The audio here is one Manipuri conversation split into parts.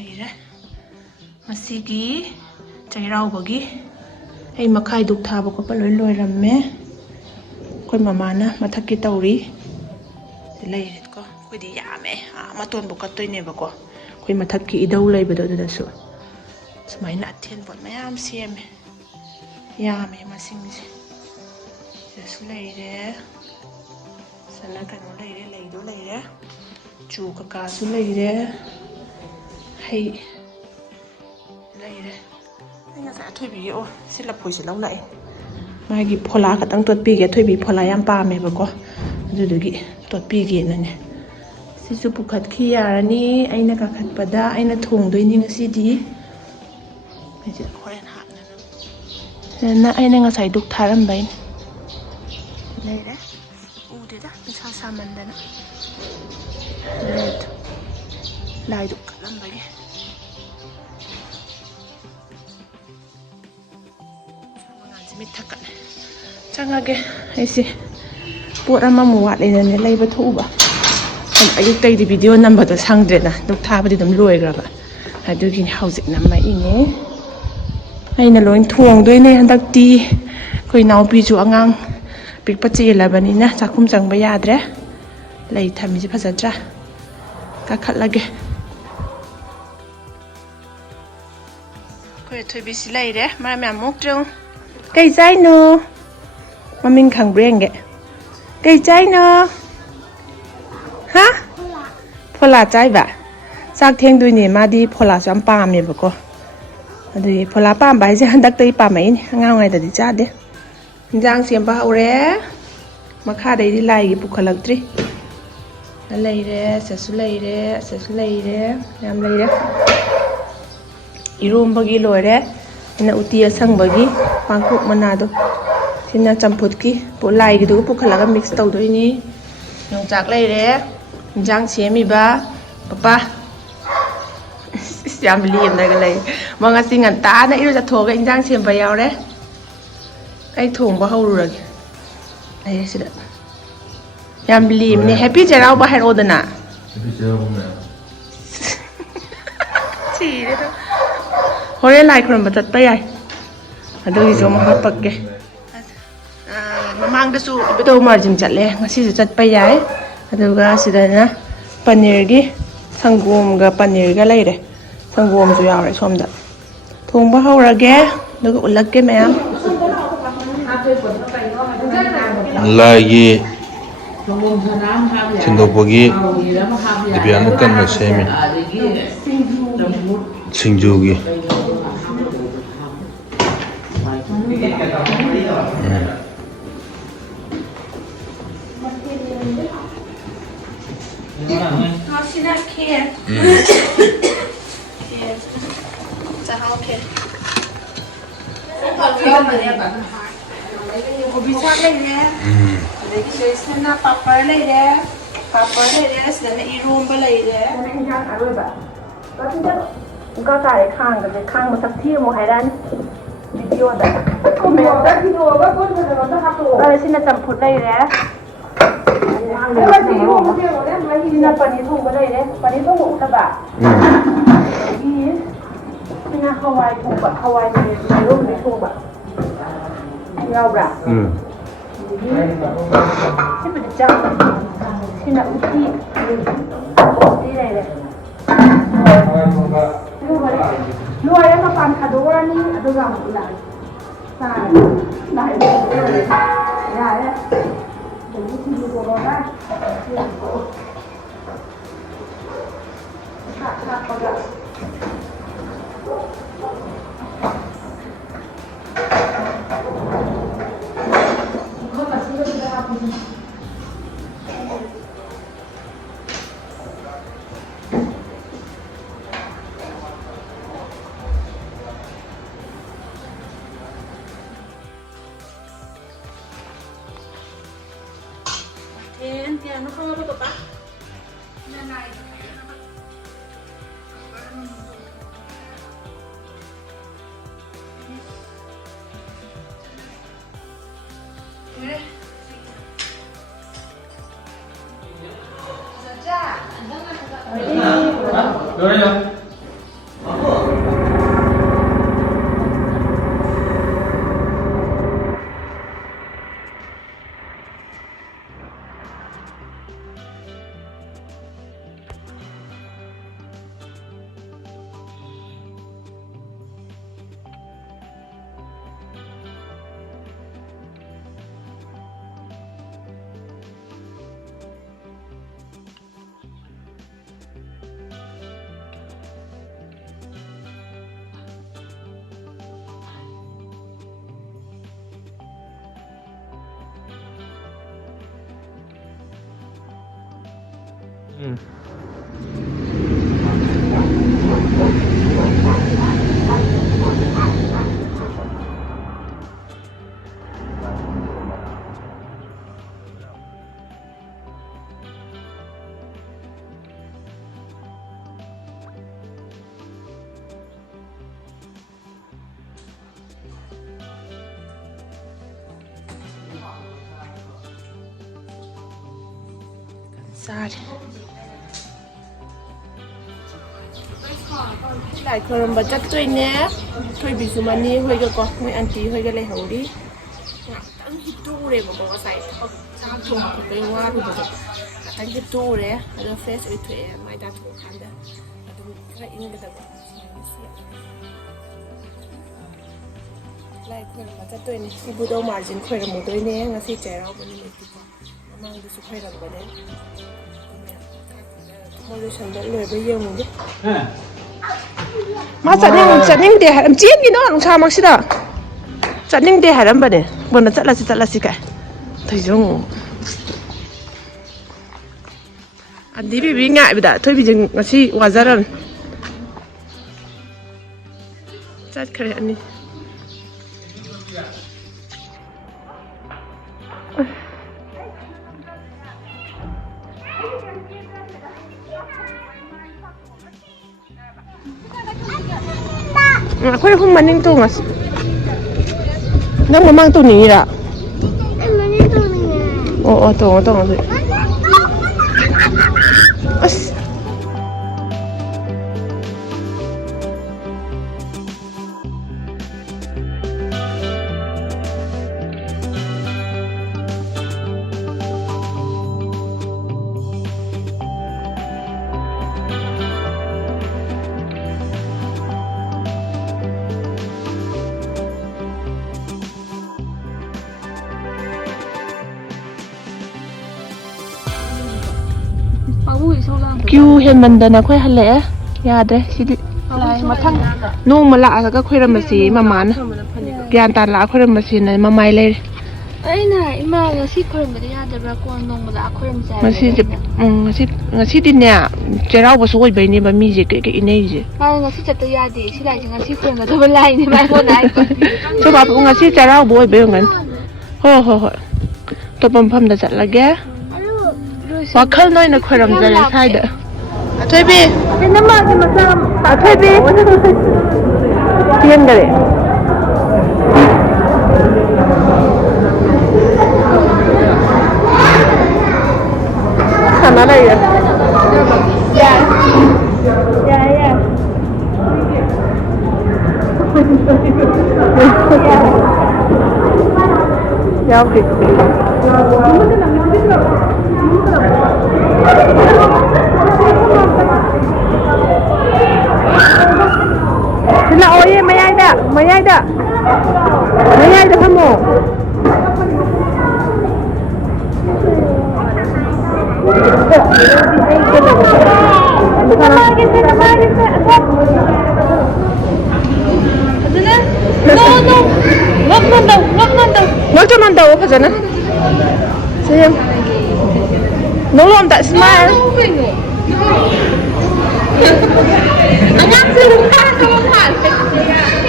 ꯂꯩꯔꯦ ꯃꯁꯤꯒꯤ ꯆꯩꯔꯥꯎꯕꯒꯤ ꯑꯩ ꯃꯈꯥꯏ ꯗꯨꯛ ꯊꯥꯕ ꯈꯣꯠꯄ ꯂꯣꯏ ꯂꯣꯏꯔꯝꯃꯦ ꯑꯩꯈꯣꯏ ꯃꯃꯥꯅ ꯃꯊꯛꯀꯤ ꯇꯧꯔꯤ ꯂꯩꯔꯦꯀꯣ ꯑꯩꯈꯣꯏꯗꯤ ꯌꯥꯝꯃꯦ ꯃꯇꯣꯟꯕꯨ ꯀꯠꯇꯣꯏꯅꯦꯕꯀꯣ ꯑꯩꯈꯣꯏ ꯃꯊꯛꯀꯤ ꯏꯙꯧ ꯂꯩꯕꯗꯣ ꯑꯗꯨꯗꯁꯨ ꯁꯨꯃꯥꯏꯅ ꯑꯊꯦꯟꯄꯣꯠ ꯃꯌꯥꯝ ꯁꯦꯝꯃꯦ ꯌꯥꯝꯃꯦ ꯃꯁꯤꯡꯁꯦ ꯁꯤꯗꯁꯨ ꯂꯩꯔꯦ ꯁꯅ ꯀꯩꯅꯣ ꯂꯩꯔꯦ ꯂꯩꯗꯣ ꯂꯩꯔꯦ ꯆꯨ ꯀꯀꯥꯁꯨ ꯂꯩꯔꯦ ꯍꯩ ꯂꯩꯔꯦ ꯑꯩ ꯉꯁꯥꯏ ꯑꯊꯣꯏꯕꯤꯒꯤ ꯑꯣ ꯁꯤ ꯂꯐꯣꯏꯁꯦ ꯂꯧ ꯂꯥꯛꯑꯦ ꯃꯥꯒꯤ ꯐꯣꯂꯥ ꯈꯛꯇꯪ ꯇꯣꯠꯄꯤꯒꯦ ꯑꯊꯣꯏꯕꯤ ꯐꯣꯂꯥ ꯌꯥꯝ ꯄꯥꯝꯃꯦꯕꯀꯣ ꯑꯗꯨꯗꯨꯒꯤ ꯇꯣꯠꯄꯤꯒꯦꯅꯅꯦ ꯁꯤꯁꯨ ꯄꯨꯈꯠꯈꯤ ꯌꯥꯔꯅꯤ ꯑꯩꯅ ꯀꯥꯈꯠꯄꯗ ꯑꯩꯅ ꯊꯣꯡꯗꯣꯏꯅꯤ ꯉꯁꯤꯗꯤ ꯁꯤꯗ ꯍꯣꯔꯦꯟ ꯍꯥꯞꯅꯅ ꯁꯤꯗꯅ ꯑꯩꯅ ꯉꯁꯥꯏ ꯗꯨꯛ ꯊꯥꯔꯝꯕꯩꯅꯦ ꯂꯩꯔꯦ ꯎꯗꯦꯗ ꯅꯨꯡꯁꯥ ꯁꯥꯃꯟꯗꯅ ꯂꯩꯗ ꯂꯥꯏꯗꯨ ꯀꯠꯂꯝꯕꯒꯤ ꯃꯤꯠ ꯊꯛꯀꯠꯂꯦ ꯆꯪꯉꯒꯦ ꯑꯩꯁꯦ ꯄꯣꯠ ꯑꯃꯃꯨꯛ ꯋꯥꯠꯂꯦꯅꯅꯦ ꯂꯩꯕ ꯊꯣꯛꯎꯕ ꯑꯌꯨꯛꯇꯩꯗꯤ ꯚꯤꯗꯤꯑꯣ ꯅꯝꯕꯗꯣ ꯁꯪꯗ꯭ꯔꯦꯅ ꯗꯨꯛ ꯊꯥꯕꯗꯤ ꯑꯗꯨꯝ ꯂꯣꯏꯈ꯭ꯔꯕ ꯑꯗꯨꯒꯤꯅꯤ ꯍꯧꯖꯤꯛ ꯅꯝꯃꯛꯏꯅꯦ ꯑꯩꯅ ꯂꯣꯏ ꯊꯣꯡꯗꯣꯏꯅꯦ ꯍꯟꯗꯛꯇꯤ ꯑꯩꯈꯣꯏ ꯏꯅꯥꯎꯄꯤꯁꯨ ꯑꯉꯥꯡ ꯄꯤꯛꯄ ꯆꯦꯜꯂꯕꯅꯤꯅ ꯆꯥꯛꯈꯨꯝ ꯆꯪꯕ ꯌꯥꯗ꯭ꯔꯦ ꯂꯩ ꯊꯝꯃꯤꯁꯦ ꯐꯖꯗ꯭ꯔꯥ ꯀꯥꯈꯠꯂꯒꯦ ꯑꯩꯈꯣꯏ ꯑꯊꯣꯏꯕꯤꯁꯤ ꯂꯩꯔꯦ ꯃꯔꯝ ꯌꯥꯝ ꯃꯣꯛꯇ꯭ꯔꯣ ꯀꯩ ꯆꯥꯏꯅꯣ ꯃꯃꯤꯡ ꯈꯪꯕ꯭ꯔꯥ ꯌꯦꯡꯒꯦ ꯀꯩ ꯆꯥꯏꯅꯣ ꯍꯥ ꯐꯣꯂꯥ ꯆꯥꯏꯕ ꯆꯥꯛ ꯊꯦꯡꯗꯣꯏꯅꯦ ꯃꯥꯗꯤ ꯐꯣꯂꯥꯁꯨ ꯌꯥꯝ ꯄꯥꯝꯃꯦꯕꯀꯣ ꯑꯗꯨꯒꯤ ꯐꯣꯂꯥ ꯄꯥꯝꯕ ꯍꯥꯏꯁꯦ ꯍꯟꯗꯛꯇꯒꯤ ꯄꯥꯝꯃꯛꯏꯅꯦ ꯑꯉꯥꯡ ꯑꯣꯏꯉꯩꯗꯗꯤ ꯆꯥꯗꯦ ꯏꯟꯖꯥꯡ ꯁꯦꯝꯕ ꯍꯧꯔꯦ ꯃꯈꯥꯗꯩꯗꯤ ꯂꯥꯏꯒꯤ ꯄꯨꯈꯠꯂꯛꯇ꯭ꯔꯤ ꯂꯩꯔꯦ ꯁꯤꯗꯁꯨ ꯂꯩꯔꯦ ꯁꯤꯗꯁꯨ ꯂꯩꯔꯦ ꯌꯥꯝ ꯂꯩꯔꯦ ꯏꯔꯣꯝꯕꯒꯤ ꯂꯣꯏꯔꯦ ꯑꯩꯅ ꯎꯇꯤ ꯑꯁꯪꯕꯒꯤ ꯄꯥꯡꯈꯣꯛ ꯃꯅꯥꯗꯣ ꯁꯤꯅ ꯆꯝꯐꯨꯠꯀꯤ ꯂꯥꯏꯒꯤꯗꯨꯒ ꯄꯨꯈꯠꯂꯒ ꯃꯤꯛꯁ ꯇꯧꯗꯣꯏꯅꯤ ꯌꯣꯡꯆꯥꯛ ꯂꯩꯔꯦ ꯏꯟꯖꯥꯡ ꯁꯦꯝꯃꯤꯕ ꯄꯄꯥ ꯌꯥꯝ ꯂꯦꯝꯅꯒ ꯂꯩ ꯃꯥ ꯉꯁꯤ ꯉꯟꯇꯥꯅ ꯏꯔꯨꯖꯊꯣꯛꯑꯒ ꯏꯟꯖꯥꯡ ꯁꯦꯝꯕ ꯌꯥꯎꯔꯦ ꯑꯩ ꯊꯣꯡꯕ ꯍꯧꯔꯨꯔꯒꯦ ꯂꯩꯔꯦ ꯁꯤꯗ ꯌꯥꯝ ꯂꯦꯝꯅꯦ ꯍꯦꯄꯤ ꯆꯩꯔꯥꯎꯕ ꯍꯥꯏꯔꯛꯑꯣꯗꯅ ꯁꯤꯔꯦꯗ ꯍꯣꯔꯦꯟ ꯂꯥꯏ ꯈꯨꯔꯨꯝꯕ ꯆꯠꯄ ꯌꯥꯏ ꯑꯗꯨꯒꯤꯁꯨ ꯑꯃꯨꯛ ꯍꯥꯞꯄꯛꯀꯦ ꯃꯃꯥꯡꯗꯁꯨ ꯏꯕꯨꯙꯧ ꯃꯥꯔꯖꯤꯡ ꯆꯠꯂꯦ ꯉꯁꯤꯁꯨ ꯆꯠꯄ ꯌꯥꯏ ꯑꯗꯨꯒ ꯁꯤꯗꯅ ꯄꯅꯤꯔꯒꯤ ꯁꯪꯒꯣꯝꯒ ꯄꯅꯤꯔꯒ ꯂꯩꯔꯦ ꯁꯪꯒꯣꯝꯁꯨ ꯌꯥꯎꯔꯦ ꯁꯣꯝꯗ ꯊꯣꯡꯕ ꯍꯧꯔꯒꯦ ꯑꯗꯨꯒ ꯎꯠꯂꯛꯀꯦ ꯃꯌꯥꯝ ꯂꯥꯏꯒꯤ ꯊꯤꯟꯗꯣꯛꯄꯒꯤ ꯗꯤꯕꯤꯌꯥꯅ ꯀꯟꯅ ꯁꯦꯝꯃꯤ ꯁꯤꯡꯖꯨꯒꯤ ꯁꯤꯅ ꯈꯦꯔ ꯆꯥꯛꯍꯥꯎ ꯈꯦꯔ ꯀꯣꯕꯤ ꯆꯥꯛ ꯂꯩꯔꯦ ꯑꯗꯒꯤ ꯁꯤꯗꯩꯁꯤꯗꯅ ꯄꯥꯄꯔ ꯂꯩꯔꯦ ꯁꯤꯗꯅ ꯏꯔꯣꯝꯕ ꯂꯩꯔꯦ ꯏꯟꯖꯥꯡ ꯑꯔꯣꯏꯕ ꯄꯨꯡꯀꯥ ꯀꯥꯔꯦ ꯈꯥꯡꯒꯁꯦ ꯈꯥꯡ ꯃꯁꯛ ꯊꯤ ꯑꯃꯨꯛ ꯍꯥꯏꯔꯛꯑꯅꯤ ꯚꯤꯗꯤꯑꯣꯗ ꯁꯤꯅ ꯆꯝꯐꯨꯠ ꯂꯩꯔꯦ ꯁꯤꯅ ꯄꯅꯤꯔ ꯊꯣꯡꯕ ꯂꯩꯔꯦ ꯄꯅꯤꯔ ꯊꯣꯡꯕ ꯎꯠꯂꯕ ꯑꯗꯒꯤ ꯁꯤꯅ ꯍꯋꯥꯏ ꯊꯣꯡꯕ ꯍꯋꯥꯏ ꯃꯔꯣꯡꯗꯤ ꯊꯣꯡꯕ ꯌꯥꯎꯕ꯭ꯔꯥ ꯁꯤꯕꯨꯗꯤ ꯆꯥꯛ ꯁꯤꯅ ꯎꯇꯤ ꯂꯩꯔꯦ ꯂꯣꯏꯔꯦ ꯃꯄꯥꯟ ꯊꯥꯗꯣꯛꯎꯔꯅꯤ ꯑꯗꯨꯒ ꯑꯃꯨꯛ ꯌꯥꯔꯦ ꯑꯗꯒꯤ ꯁꯤꯡꯖꯨ ꯇꯧꯔꯒ ꯍꯥꯞꯄꯒ Tiyan mo kung ano ba? Nanay. ซาดหลายคนมาจัดตัวเนี้ยถอยบิสุมานี่หอยก็ไม่อันตีหอยก็เลยหาวดิตั้งฮิตตู้เลยบอกว่าใส่ชาถุงไปว่าพี่บอกตั้งฮิตตู้เลยแล้วเฟสไอ้ถั่วไม่ได้ถูกคันเด้อแล้วก็อินก็แบบหลายคนมาจัดตัวนี้ที่บูโดมาจินคอยกับหมูตัวนี้งั้นสิใจเราเป็นยังไงดีกว่ามั่งดูสุขให้เราไปเลยมาดูฉันได้เลยไปเยี่ยมมึงดิมาจัดนิ่งเดี๋ยวให้จีนกินน้องชามักสิดาจัดนิ่งเดี๋ยวให้เราไปเนี่ยบนนั้นจัดละสิกันถึงจังอันนี้พี่ง่ายไปด่าถ้าพี่จึงงั้นสิว่าจะรันจัดเครียดอันนี้aku dah pun maning tu mas. Nang memang tu ni lah. Maning tu ni. Oh tu. As. Kêu hiện mình đợt nào khơi hạt lẽ, ya đấy, xí đi. Mà thằng nung mà lạ rồi các khơi làm gì mà mán, gian tàn lạ khơi làm gì này mà mày lên. Ấy này, mà người ship khơi mà đi ra được con nung mà lạ khơi làm gì? Mà ship, người ship đi nè, Cheiraoba suy vậy này mà mi gì cái này gì. Mà người ship chặt ra đi, ship lại người ship khơi mà thôi bên lại này mà con này. Cho bà người ship Cheiraoba vậy bây giờ Hô. Tôi bấm đã chặt là ghé. Và khơi nói nó khơi làm gì là sai đó. Thôi bi. Nó mà thì mà sao? Thôi bi. Tiền cái Sana đây. Dạ. Dạ ok. Sila oye mayay da kamu. Wag naman daw pa dyan. Sayang. Nolom tak smile.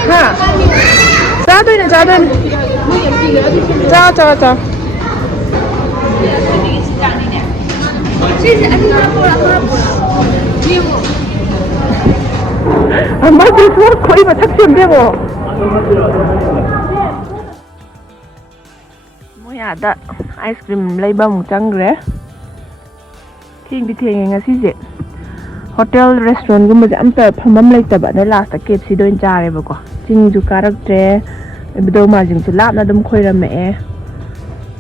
Ha. Ra đây. Chào. Amma cái thuốc khối mà thắt chân thế bộ. Mua nhà đã ice cream lấy bông trắng rẻ. Thiên đi thiên ngay xí dễ. Hotel restaurant cũng mới ăn tập phẩm lấy tập ở đây là tất kẹp xí đôi cha này vậy quoi. Chính dù cá rắc tre, bây giờ mà dừng từ lát nó đâm khơi ra mẹ.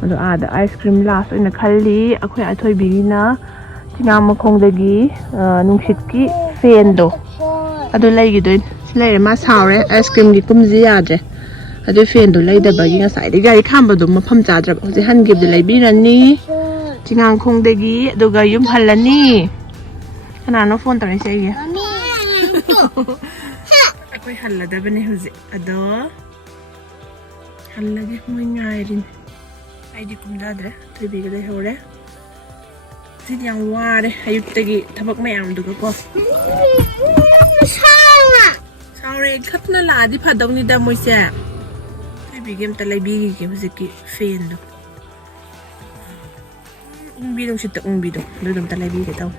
Rồi the ice cream last in the khali, aku yang thôi bini na. Chính mà không được gì, nung xịt kỹ phèn đồ. Ado lấy cái đấy, lấy mà sao đấy, ice cream thì cũng gì à chứ. Ado phèn đồ lấy được bao nhiêu sai, để cái khám bao đồ mà phẩm trả được, thì hắn kịp để lấy bini nè. Chính mà không được gì, đồ cái yếm hal nè. Anh nó phone tao này sẽ gì? Aku hal là đây bên này hụt, ado hal là cái muy ngay đi. Ai đi cũng ra đấy, thôi bị cái đấy hầu đấy. ꯁꯤꯗꯤ ꯌꯥꯝ ꯋꯥꯔꯦ ꯑꯌꯨꯛꯇꯒꯤ ꯊꯕꯛ ꯃꯌꯥꯝꯗꯨꯒꯀꯣ ꯁꯥꯎꯔꯦ ꯈꯞꯅ ꯂꯥꯛꯑꯗꯤ ꯐꯗꯧꯅꯤꯗ ꯃꯣꯏꯁꯦ ꯊꯣꯏꯕꯤꯒꯤ ꯑꯝꯇ ꯂꯩꯕꯤꯒꯤꯒꯦ ꯍꯧꯖꯤꯛꯀꯤ ꯐꯦꯟꯗꯣ ꯎꯪꯕꯤ ꯅꯨꯡꯁꯤꯠꯇ ꯎꯪꯕꯤꯗꯣ ꯑꯗꯨꯗꯣ ꯑꯝꯇ ꯂꯩꯕꯤꯒꯦ ꯇꯧ